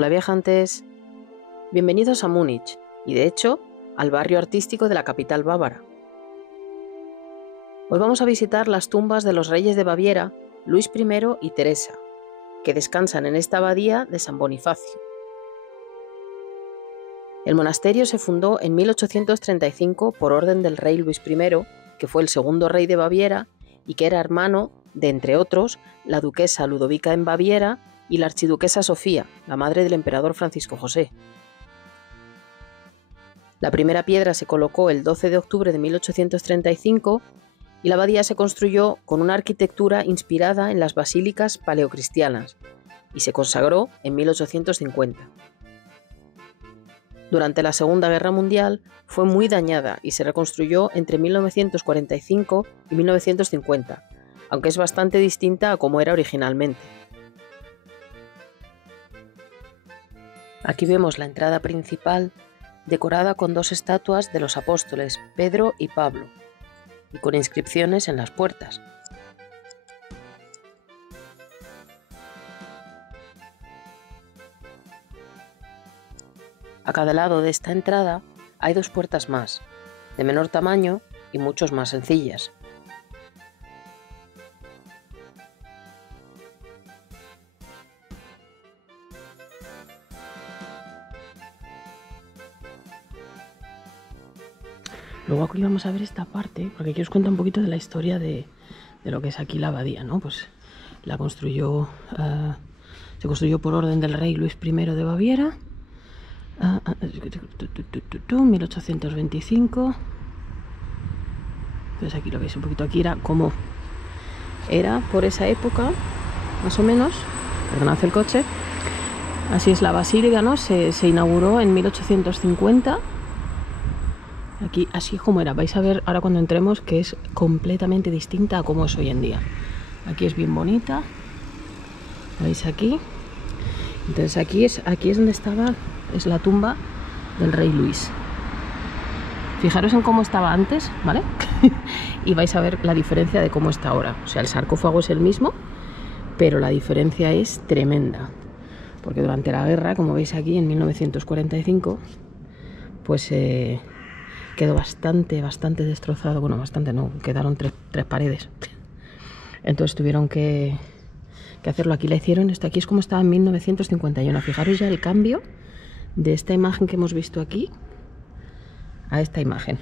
Hola viajantes, bienvenidos a Múnich y de hecho al barrio artístico de la capital bávara. Hoy vamos a visitar las tumbas de los reyes de Baviera, Luis I y Teresa, que descansan en esta abadía de San Bonifacio. El monasterio se fundó en 1835 por orden del rey Luis I, que fue el segundo rey de Baviera y que era hermano de, entre otros, la duquesa Ludovica en Baviera y la archiduquesa Sofía, la madre del emperador Francisco José. La primera piedra se colocó el 12 de octubre de 1835 y la abadía se construyó con una arquitectura inspirada en las basílicas paleocristianas y se consagró en 1850. Durante la Segunda Guerra Mundial fue muy dañada y se reconstruyó entre 1945 y 1950, aunque es bastante distinta a como era originalmente. Aquí vemos la entrada principal, decorada con dos estatuas de los apóstoles Pedro y Pablo, y con inscripciones en las puertas. A cada lado de esta entrada hay dos puertas más, de menor tamaño y muchos más sencillas. Luego aquí vamos a ver esta parte, porque aquí os cuento un poquito de la historia de lo que es aquí la abadía, ¿no? Pues la construyó, se construyó por orden del rey Luis I de Baviera, 1825. Entonces aquí lo veis un poquito, aquí era como era por esa época, más o menos. Perdonad el coche. Así es la basílica, ¿no? Se inauguró en 1850. Aquí así como era, vais a ver ahora cuando entremos que es completamente distinta a como es hoy en día. Aquí es bien bonita, ¿veis aquí? Entonces aquí es donde estaba, es la tumba del rey Luis. Fijaros en cómo estaba antes, ¿vale? Y vais a ver la diferencia de cómo está ahora. O sea, el sarcófago es el mismo, pero la diferencia es tremenda. Porque durante la guerra, como veis aquí, en 1945, pues quedó bastante destrozado. Bueno, bastante no, quedaron tres paredes. Entonces tuvieron que hacerlo. Aquí la hicieron, esto aquí es como estaba en 1951. Fijaros ya el cambio de esta imagen que hemos visto aquí a esta imagen.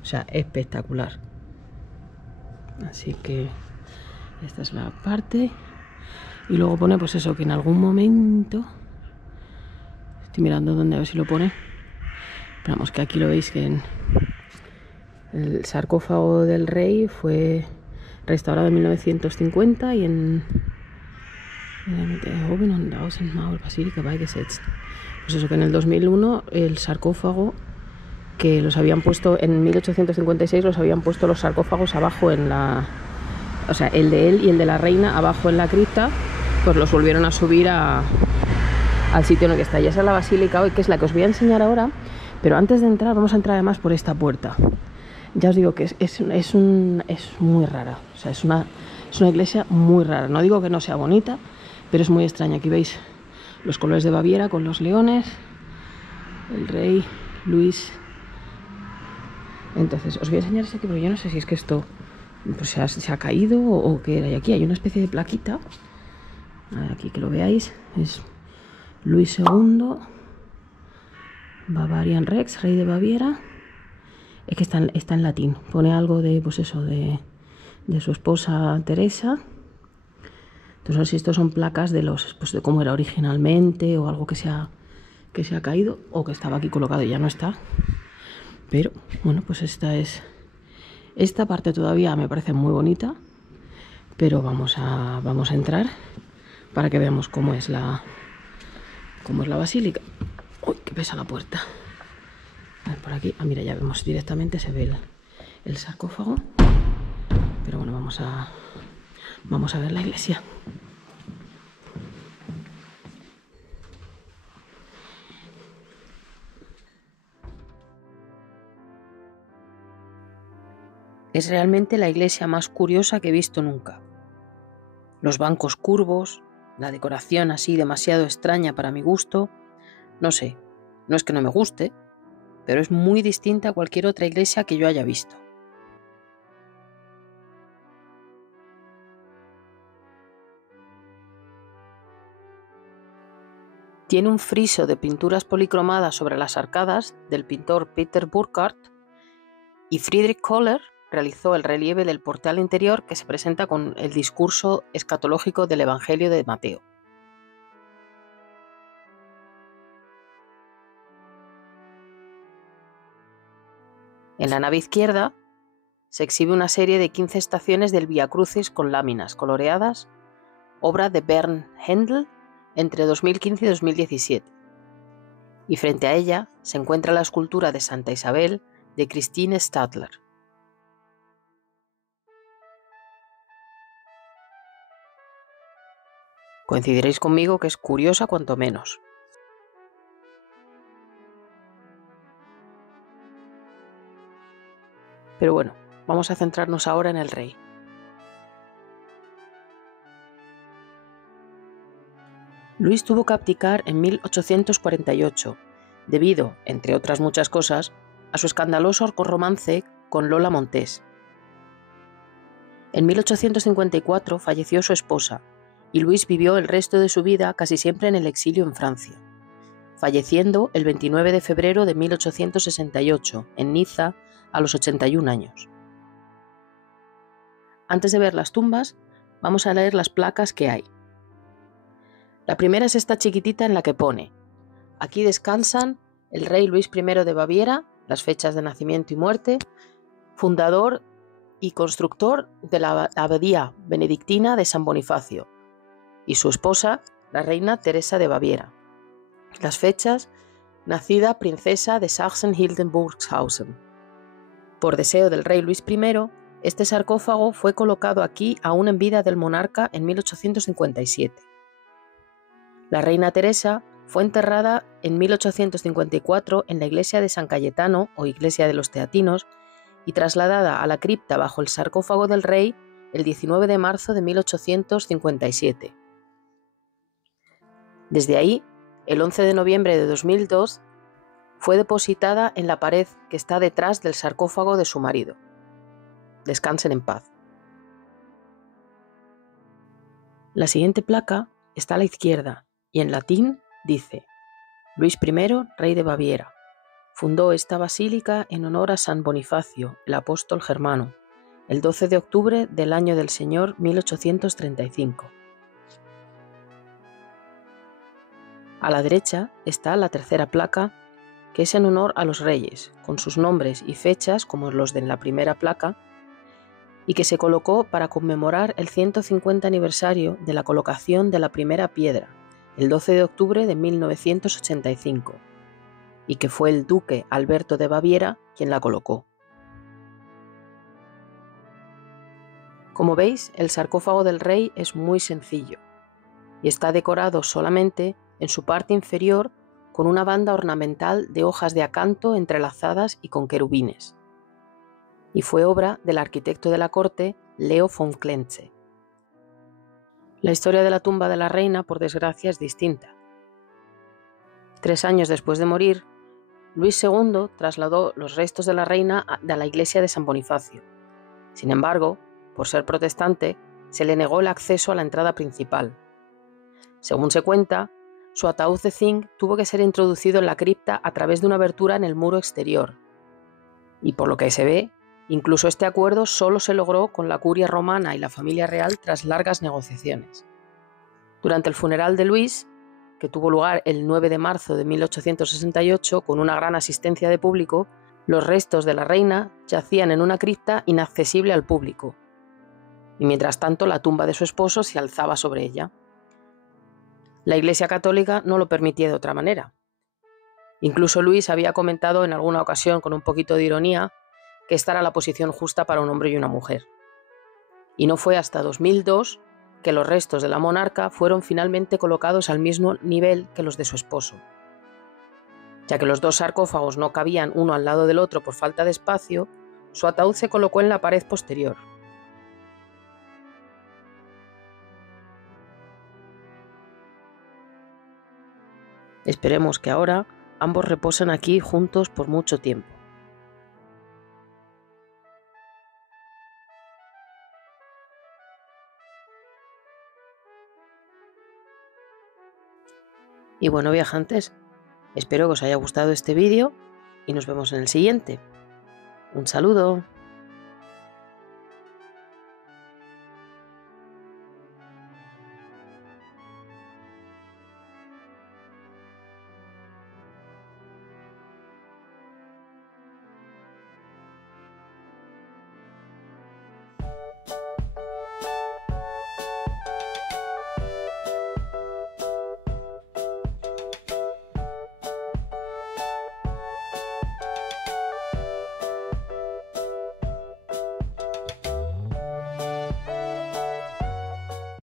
O sea, espectacular. Así que esta es la parte. Y luego pone pues eso, que en algún momento, estoy mirando dónde, a ver si lo pone. Pero vamos, que aquí lo veis que el sarcófago del rey fue restaurado en 1950 y pues eso, que en el 2001 el sarcófago que los habían puesto en 1856, los habían puesto los sarcófagos abajo en la, o sea, el de él y el de la reina abajo en la cripta, pues los volvieron a subir al sitio en el que está. Y esa es la basílica hoy, que es la que os voy a enseñar ahora. Pero antes de entrar, vamos a entrar además por esta puerta. Ya os digo que es muy rara. O sea, es una iglesia muy rara. No digo que no sea bonita, pero es muy extraña. Aquí veis los colores de Baviera con los leones, el rey Luis. Entonces, os voy a enseñar este aquí, porque yo no sé si es que esto pues, se ha caído o qué era. Y aquí hay una especie de plaquita. Aquí que lo veáis. Es Luis II. Bavarian Rex, rey de Baviera. Es que está en latín. Pone algo de, pues eso, de su esposa Teresa. Entonces no sé si estos son placas de los, pues de cómo era originalmente o algo que se ha caído o que estaba aquí colocado y ya no está. Pero bueno, pues esta parte todavía me parece muy bonita. Pero vamos a entrar para que veamos cómo es la basílica. Uy, que pesa la puerta. A ver, por aquí. Ah, mira, ya vemos directamente, se ve el sarcófago. Pero bueno, vamos a ver la iglesia. Es realmente la iglesia más curiosa que he visto nunca. Los bancos curvos, la decoración así demasiado extraña para mi gusto, No sé, no es que no me guste, pero es muy distinta a cualquier otra iglesia que yo haya visto. Tiene un friso de pinturas policromadas sobre las arcadas del pintor Peter Burkhardt, y Friedrich Kohler realizó el relieve del portal interior que se presenta con el discurso escatológico del Evangelio de Mateo. En la nave izquierda se exhibe una serie de 15 estaciones del Vía Crucis con láminas coloreadas, obra de Bernd Händel entre 2015 y 2017. Y frente a ella se encuentra la escultura de Santa Isabel de Christine Stadler. Coincidiréis conmigo que es curiosa cuanto menos. Pero bueno, vamos a centrarnos ahora en el rey. Luis tuvo que abdicar en 1848, debido, entre otras muchas cosas, a su escandaloso romance con Lola Montés. En 1854 falleció su esposa, y Luis vivió el resto de su vida casi siempre en el exilio en Francia, falleciendo el 29 de febrero de 1868, en Niza, a los 81 años. Antes de ver las tumbas, vamos a leer las placas que hay. La primera es esta chiquitita en la que pone: aquí descansan el rey Luis I de Baviera, las fechas de nacimiento y muerte, fundador y constructor de la abadía benedictina de San Bonifacio, y su esposa, la reina Teresa de Baviera. Las fechas: nacida princesa de Sachsen-Hildburghausen. Por deseo del rey Luis I, este sarcófago fue colocado aquí aún en vida del monarca en 1857. La reina Teresa fue enterrada en 1854 en la iglesia de San Cayetano o iglesia de los Teatinos y trasladada a la cripta bajo el sarcófago del rey el 19 de marzo de 1857. Desde ahí, el 11 de noviembre de 2002, fue depositada en la pared que está detrás del sarcófago de su marido. Descansen en paz. La siguiente placa está a la izquierda y en latín dice: Luis I, rey de Baviera, fundó esta basílica en honor a San Bonifacio, el apóstol germano, el 12 de octubre del año del Señor 1835. A la derecha está la tercera placa, que es en honor a los reyes, con sus nombres y fechas como los de la primera placa, y que se colocó para conmemorar el 150 aniversario de la colocación de la primera piedra, el 12 de octubre de 1985, y que fue el duque Alberto de Baviera quien la colocó. Como veis, el sarcófago del rey es muy sencillo y está decorado solamente en su parte inferior con una banda ornamental de hojas de acanto entrelazadas y con querubines, y fue obra del arquitecto de la corte Leo von Klenze. La historia de la tumba de la reina, por desgracia, es distinta. 3 años después de morir, Luis II trasladó los restos de la reina a la iglesia de San Bonifacio. Sin embargo, por ser protestante, se le negó el acceso a la entrada principal. Según se cuenta, su ataúd de zinc tuvo que ser introducido en la cripta a través de una abertura en el muro exterior. Y por lo que se ve, incluso este acuerdo solo se logró con la curia romana y la familia real tras largas negociaciones. Durante el funeral de Luis, que tuvo lugar el 9 de marzo de 1868 con una gran asistencia de público, los restos de la reina yacían en una cripta inaccesible al público, y mientras tanto la tumba de su esposo se alzaba sobre ella. La Iglesia Católica no lo permitía de otra manera. Incluso Luis había comentado en alguna ocasión con un poquito de ironía que esta era la posición justa para un hombre y una mujer. Y no fue hasta 2002 que los restos de la monarca fueron finalmente colocados al mismo nivel que los de su esposo. Ya que los dos sarcófagos no cabían uno al lado del otro por falta de espacio, su ataúd se colocó en la pared posterior. Esperemos que ahora ambos reposen aquí juntos por mucho tiempo. Y bueno, viajantes, espero que os haya gustado este vídeo y nos vemos en el siguiente. Un saludo.